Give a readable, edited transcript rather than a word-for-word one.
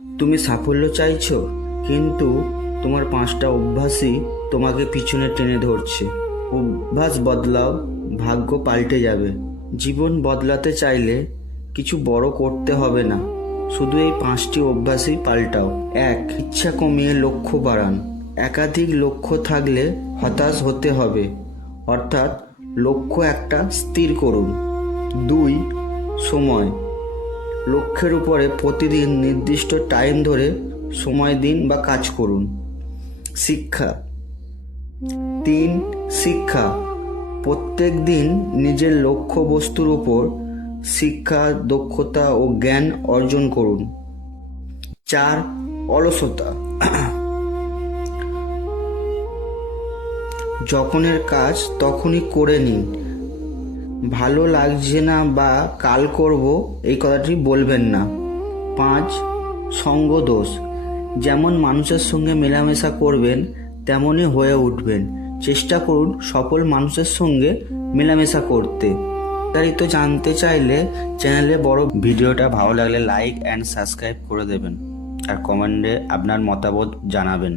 তুমি সাফল্য চাইছো, কিন্তু তোমার 5টা অভ্যাসই তোমাকে পিছনে টেনে ধরছে। অভ্যাস বদলাও, ভাগ্য পাল্টে যাবে। জীবন বদলাতে চাইলে কিছু বড় করতে হবে না, শুধু এই 5টি অভ্যাসই পাল্টাও। 1. ইচ্ছা কমিয়ে লক্ষ্য বাড়ান। একাধিক লক্ষ্য থাকলে হতাশ হতে হবে, অর্থাৎ লক্ষ্য একটা স্থির করুন। 2. সময়, লক্ষ্যের উপরে প্রতিদিন নির্দিষ্ট টাইম ধরে সময় দিন বা কাজ করুন। শিক্ষা। 3. শিক্ষা, প্রত্যেক দিন নিজের লক্ষ্যবস্তুর উপর শিক্ষা, দক্ষতা ও জ্ঞান অর্জন করুন। 4. অলসতা, যখনের কাজ তখনই করে নিন। ভালো লাগছে না বা কাল করব এই কথাটি বলবেন না। 5. সঙ্গ দোষ, যেমন মানুষের সঙ্গে মেলামেশা করবেন তেমনই হয়ে উঠবেন। চেষ্টা করুন সফল মানুষের সঙ্গে মেলামেশা করতে। বিস্তারিত জানতে চাইলে চ্যানেলে বড়। ভিডিওটা ভালো লাগলে লাইক অ্যান্ড সাবস্ক্রাইব করে দেবেন আর কমেন্টে আপনার মতামত জানাবেন।